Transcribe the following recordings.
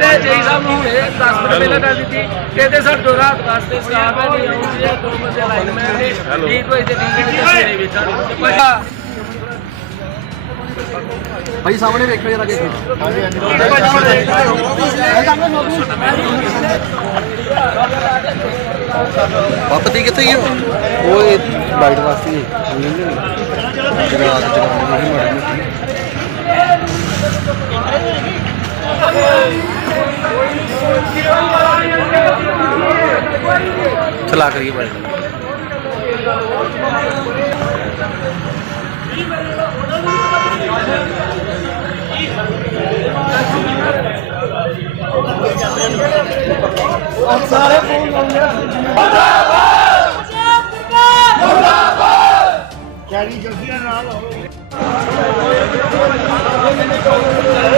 ਤੇ ਜੇਈ ਸਾਹਿਬ ਨੂੰ ਹੁਣੇ 10 ਮਿੰਟ ਪਹਿਲਾਂ ਦੱਸ ਦਿੱਤੀ ਕਹਿੰਦੇ ਸਰ ਦੋ ਰਾਤ ਵਾਸਤੇ ਸਟਾਫ ਹੈ ਨਹੀਂ ਆਉਂਦੀ ਹੈ ਦੋ ਬੰਦੇ ਲਾਈਨਮੈਨ ਨੇ। ਠੀਕ ਹੋਈ ਤੇ ਠੀਕ ਹੈ ਤੇ ਤੇ ਭਾਈ ਸਾਹਮਣੇ ਵੇਖੋ ਜਰਾ ਕਿ ਪੱਤੀ ਕਿੱਥੇ ਗਈ ਉਹ ਇਹ ਲਾਈਟ ਵਾਸਤੇ ਹੀ ਨਹੀਂ ਨਹੀਂ ਜਗਾ ਜਗਾ ਨਹੀਂ ਮਾਰੀ ਚਲਾ ਕਰੀਏ ਭਾਈ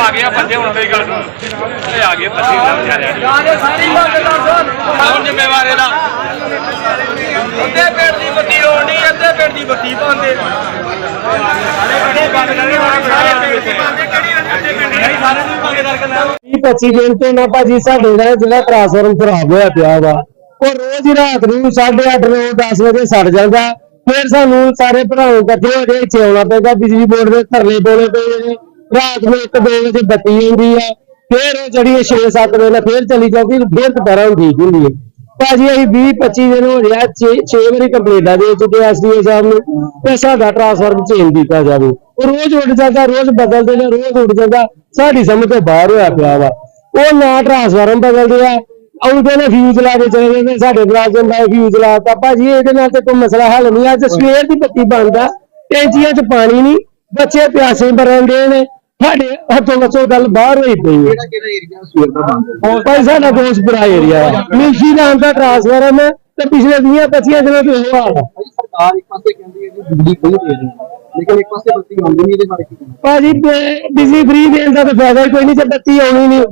ਆ ਗਿਆ ਬੱਚੇ ਹੁਣ ਮੇਰੀ ਗੱਲ ਸੁਣ ਇਹ ਆ ਗਏ ਬੱਚੇ ਦਾ ਵਿਚਾਰਿਆ ਯਾਰੇ ਸਾਰੀ ਗੱਲ ਦੱਸ ਕੌਣ ਜ਼ਿੰਮੇਵਾਰ ਇਹਦਾ? ਅੱਧੇ ਪੇੜ ਦੀ ਬੱਤੀ ਹੋਣੀ ਅੱਧੇ ਪੇੜ ਦੀ ਬੱਤੀ ਪਾਉਂਦੇ ਵੀਹ 25 ਦਿਨ ਤੋਂ ਨਾ ਭਾਜੀ ਸਾਡੇ ਦਾ ਜਿਹੜਾ ਟ੍ਰਾਂਸਫਾਰਮ ਖਰਾਬ ਹੋਇਆ ਪਿਆ ਵਾ। ਉਹ ਰੋਜ਼ ਹੀ ਰਾਤ ਨੂੰ 8:30 9 10 ਵਜੇ ਸੜ ਜਾਂਦਾ। ਫਿਰ ਸਾਨੂੰ ਸਾਰੇ ਭਰਾਵਾਂ ਇਕੱਠੇ ਹੋ ਕੇ ਇੱਥੇ ਆਉਣਾ ਪੈਂਦਾ ਬਿਜਲੀ ਬੋਰਡ ਦੇ ਧਰਨੇ ਬੋਲੇ ਪਏ ਨੇ। ਰਾਤ ਨੂੰ 1 2 ਵਜੇ ਬੱਤੀ ਆਉਂਦੀ ਆ, ਫਿਰ ਉਹ ਜਿਹੜੀ 6 7 ਵਜੇ ਫਿਰ ਚਲੀ ਜਾਂਦੀ ਫਿਰ ਦੁਬਾਰਾ ਠੀਕ ਹੁੰਦੀ ਹੈ ਭਾਜੀ, ਅਸੀਂ 20 25 ਦਿਨ ਹੋ ਰਿਹਾ 6 ਵਾਰੀ ਕੰਪਲੇਂਟਾਂ ਦੇ ਚੁੱਕੇ ਐਸਡੀਓ ਸਾਹਿਬ ਨੂੰ, ਤੇ ਸਾਡਾ ਟ੍ਰਾਂਸਫਾਰਮ ਚੇਂਜ ਕੀਤਾ ਜਾਵੇ। ਉਹ ਰੋਜ਼ ਉੱਡ ਜਾਂਦਾ, ਰੋਜ਼ ਬਦਲਦੇ ਨੇ, ਰੋਜ਼ ਉੱਡ ਜਾਂਦਾ, ਸਾਡੀ ਸਮਝ ਤੋਂ ਬਾਹਰ ਹੋਇਆ ਪਿਆ ਵਾ। ਉਹ ਨਾ ਟ੍ਰਾਂਸਫਾਰਮ ਬਦਲਦੇ ਆ, ਆਉਂਦੇ ਨੇ ਫਿਊਜ਼ ਲਾ ਕੇ ਚਲੇ ਜਾਂਦੇ, ਸਾਡੇ ਮੁਲਾਜ਼ਮ ਦਾ ਫਿਊਜ਼ ਲਾਤਾ ਭਾਜੀ, ਇਹਦੇ ਨਾਲ ਤੇ ਕੋਈ ਮਸਲਾ ਹੱਲ ਨਹੀਂ, ਅੱਜ ਸਵੇਰ ਦੀ ਬੱਤੀ ਬੰਦ ਆ, ਟੈਂਕੀਆਂ 'ਚ ਪਾਣੀ ਨਹੀਂ, ਬੱਚੇ ਪਿਆਸੇ ਮਰਨ ਦੇ ਨੇ। ਸਾਡੇ ਹੱਥੋਂ ਵੱਸੋਂ ਗੱਲ ਬਾਹਰ ਹੋਈ ਪਈ ਹੈ। ਕਿਹੜਾ ਕਿਹੜਾ ਏਰੀਆ ਸਵੇਰ ਦਾ ਬੰਦ। ਭਾਈ ਸਾਡਾ ਦੋਸਤਪੁਰਾ ਏਰੀਆ ਹੈ। ਮਿਲਸ਼ੀ ਨਾਮ ਦਾ ਟ੍ਰਾਂਸਫਾਰਮ ਹੈ ਤੇ ਪਿਛਲੇ 20 25 ਦਿਨਾਂ ਤੋਂ ਇਹ ਹਾਲ ਹੈ। ਭਾਈ ਸਰਕਾਰ ਇੱਕ ਪਾਸੇ ਕਹਿੰਦੀ ਹੈ ਕਿ ਬਿਜਲੀ ਫ੍ਰੀ ਦੇ ਰਹੀ ਹੈ ਲੇਕਿਨ ਇੱਕ ਪਾਸੇ ਬੱਤੀ ਆਉਂਦੀ ਨਹੀਂ ਇਹਦੇ ਬਾਰੇ ਕੀ ਕਹਿਣਾ? ਭਾਜੀ ਬਿਜਲੀ ਫ੍ਰੀ ਦੇਣ ਦਾ ਤਾਂ ਫਾਇਦਾ ਹੀ ਕੋਈ ਨਹੀਂ ਜੇ ਬੱਤੀ ਆਉਣੀ ਨਹੀਂ।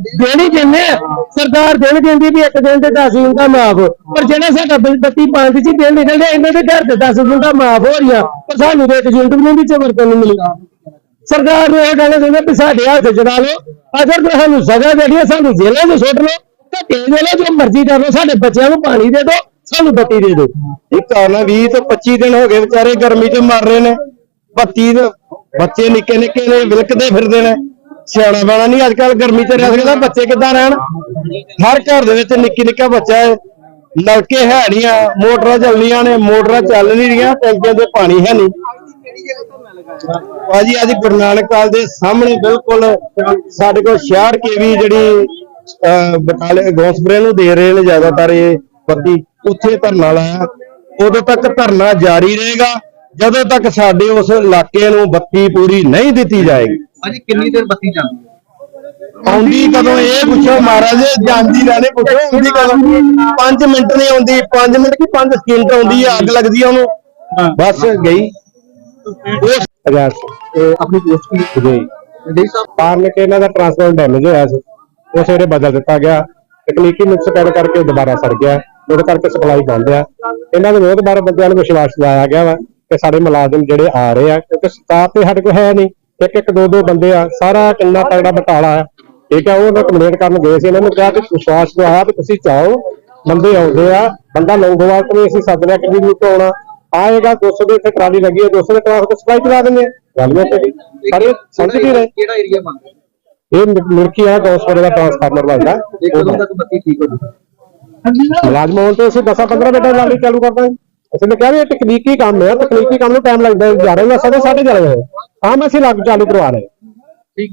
ਦੇਣੀ ਆ ਸਰਕਾਰ ਦੇਣ ਕਹਿੰਦੀ ਵੀ ਇੱਕ ਦਿਨ ਤੇ 10 ਯੂਨਿਟਾਂ ਮਾਫ। ਪਰ ਜਿਹੜਾ ਸਾਡਾ ਬੱਤੀ ਪੰਜ ਚ ਦਿਨ ਨਿਕਲਦੇ ਇਹਨਾਂ ਦੇ ਘਰ ਤੇ 10 ਯੂਨਿਟਾਂ ਮਾਫ ਹੋ ਰਹੀਆਂ ਪਰ ਸਾਨੂੰ ਤੇ ਇੱਕ ਯੂਨਿਟ ਵੀ ਨਹੀਂ ਚ ਵਰਤਣ ਨੂੰ ਮਿਲੀ ਸਰਕਾਰ ਨੂੰ ਇਹ ਕਹਿਣਾ ਚਾਹੁੰਦਾ ਵੀ ਸਾਡੇ ਹੱਥ ਚੜਾ ਲਓ। ਅਗਰ ਤੇ ਸਾਨੂੰ ਸਜ਼ਾ ਦੇਣੀ ਹੈ, ਸਾਨੂੰ ਜੇਲ੍ਹਾਂ 'ਚ ਸੁੱਟ ਲਓ। ਤੇ ਦੇ ਲਓ ਜੋ ਮਰਜ਼ੀ ਕਰ ਲਓ, ਸਾਡੇ ਬੱਚਿਆਂ ਨੂੰ ਪਾਣੀ ਦੇ ਦਿਓ, ਸਾਨੂੰ ਬੱਤੀ ਦੇ ਦਿਓ। ਇਹ ਕਾਰਨ 20 ਤੋਂ 25 ਦਿਨ ਹੋ ਗਏ ਵਿਚਾਰੇ ਗਰਮੀ 'ਚ ਮਰ ਰਹੇ ਨੇ। ਬੱਤੀ ਦੇ ਬੱਚੇ ਨਿੱਕੇ ਨਿੱਕੇ ਨੇ, ਵਿਲਕਦੇ ਫਿਰਦੇ ਨੇ। ਸਿਆਣਾ ਬਾਣਾ ਨਹੀਂ, ਅੱਜ ਕੱਲ ਗਰਮੀ 'ਚ ਰਹਿ ਸਕਦਾ, ਬੱਚੇ ਕਿੱਦਾਂ ਰਹਿਣ? ਹਰ ਘਰ ਦੇ ਵਿੱਚ ਨਿੱਕੀ ਨਿੱਕਾ ਬੱਚਾ ਹੈ। ਨਲਕੇ ਹੈ ਨਹੀਂ ਆ ਮੋਟਰਾਂ ਚੱਲਣੀਆਂ ਨੇ ਮੋਟਰਾਂ ਚੱਲ ਨਹੀਂ ਰਹੀਆਂ ਟੈਂਕੀਆਂ ਤੇ ਪਾਣੀ ਹੈ ਨਹੀਂ ਭਾਜੀ ਅੱਜ ਗੁਰੂ ਨਾਨਕ ਕਾਲ ਦੇ ਸਾਹਮਣੇ ਬਿਲਕੁਲ ਸਾਡੇ ਕੋਲ 66 ਕੇਵੀ ਜਿਹੜੀ ਅਹ, ਬਟਾਲੇ ਗੌਸਪੁਰੇ ਨੂੰ ਦੇ ਰਹੇ ਨੇ ਜ਼ਿਆਦਾਤਰ ਇਹ ਬੱਤੀ ਉੱਥੇ ਧਰਨਾ ਲਾਇਆ। ਉਦੋਂ ਤੱਕ ਧਰਨਾ ਜਾਰੀ ਰਹੇਗਾ ਜਦੋਂ ਤੱਕ ਸਾਡੇ ਉਸ ਇਲਾਕੇ ਨੂੰ ਬੱਤੀ ਪੂਰੀ ਨਹੀਂ ਦਿੱਤੀ ਜਾਏਗੀ। ਭਾਜੀ ਕਿੰਨੀ ਦੇਰ ਬੱਤੀ ਜਾਂਦੀ ਹੈ? ਆਉਂਦੀ ਕਦੋਂ ਇਹ ਪੁੱਛੋ ਮਹਾਰਾਜ ਜਾਂਦੀ ਰਹਿਣੇ ਪੁੱਛੋ ਆਉਂਦੀ ਕਦੋਂ? 5 ਮਿੰਟ ਨਹੀਂ ਆਉਂਦੀ 5 ਮਿੰਟ ਕੀ 5 ਸਕਿੰਟ ਆਉਂਦੀ ਆ ਅੱਗ ਲੱਗਦੀ ਆ ਉਹਨੂੰ। ਬਸ ਗਈ। ਉਸ ਅਗਾਸ ਆਪਣੀ ਪੋਸਟ ਕੀ ਗਈ ਜੀ ਸਾਹਿਬ ਕਾਰਨ ਕਿ ਇਹਨਾਂ ਦਾ ਟਰਾਂਸਫਾਰਮਰ ਡੈਮੇਜ ਹੋਇਆ ਸੀ। ਉਹ ਸਵੇਰੇ ਬਦਲ ਦਿੱਤਾ ਗਿਆ। ਤਕਨੀਕੀ ਨੁਕਸ ਪੈਣ ਕਰਕੇ ਦੁਬਾਰਾ ਸੜ ਗਿਆ। ਉਹਦੇ ਕਰਕੇ ਸਪਲਾਈ ਬੰਦ ਆ। ਇਹਨਾਂ ਦੇ ਬਹੁਤ ਬਾਰ ਬੰਦਿਆਂ ਨੂੰ ਵਿਸ਼ਵਾਸ ਦਿਵਾਇਆ ਗਿਆ ਵਾ ਕਿ ਸਾਡੇ ਮੁਲਾਜ਼ਮ ਜਿਹੜੇ ਆ ਰਹੇ ਆ ਕਿਉਂਕਿ ਸਟਾਫ ਤੇ ਸਾਡੇ ਕੋਲ ਹੈ ਨਹੀਂ। ਇੱਕ ਇੱਕ ਦੋ ਦੋ ਬੰਦੇ ਆ। ਸਾਰਾ ਕਿੰਨਾ ਤਗੜਾ ਬਟਾਲਾ ਆ। ਠੀਕ ਆ ਉਹ ਕੰਪਲੇਂਟ ਕਰਨ ਗਏ ਸੀ ਇਹਨਾਂ ਨੂੰ ਕਿਹਾ ਕਿ ਵਿਸ਼ਵਾਸ ਦਿਵਾਇਆ ਕਿ ਤੁਸੀਂ ਚਾਹੋ ਬੰਦੇ ਆਉਂਦੇ ਆ ਬੰਦਾ ਲੌਂਗੋਵਾਲ ਤੋਂ ਵੀ ਅਸੀਂ ਸੱਦ ਲਿਆ ਕਿੰਨੀ ਦੂਰ ਤੋਂ ਆਉਣਾ। ਆਏਗਾ 200 ਦੇ ਇੱਥੇ ਟਰਾਲੀ ਲੱਗੀ ਹੈ 200 ਦੇ ਟਰਾਲੀ ਸਪਲਾਈ ਚਲਾ ਦਿੰਦੇ ਆ ਗੱਲ ਤੇ ਸਾਰੇ ਸਮਝ ਨਹੀਂ ਰਹੇ। ਕਿਹੜਾ ਏਰੀਆ ਹੈ? ਇਹ ਮਿਲਕੀ ਆ ਗੌਸਪੁਰ ਦਾ ਟਰਾਂਸਫਾਰਮਰ ਲੱਗਦਾ ਇਹ ਕਦੋਂ ਤੱਕ ਬੱਤੀ ਠੀਕ ਹੋ ਜੂਗੀ ਮੁਲਾਜ਼ਮ ਹੋਣ ਤੇ ਅਸੀਂ 10 15 ਮਿੰਟਾਂ ਨਾਲ ਹੀ ਚਾਲੂ ਕਰ ਦਾਂਗੇ ਅਸੀਂ ਤਾਂ ਕਿਹਾ ਵੀ ਇਹ ਤਕਨੀਕੀ ਕੰਮ ਹੈ ਤਕਨੀਕੀ ਕੰਮ ਨੂੰ ਟਾਈਮ ਲੱਗਦਾ ਹੈ। 11 ਵਜੇ ਸਾਡੇ 11:30 ਵਜੇ ਹਾਂ। ਅਸੀਂ ਲੱਗ ਚਾਲੂ ਕਰਵਾ ਰਹੇ ਠੀਕ।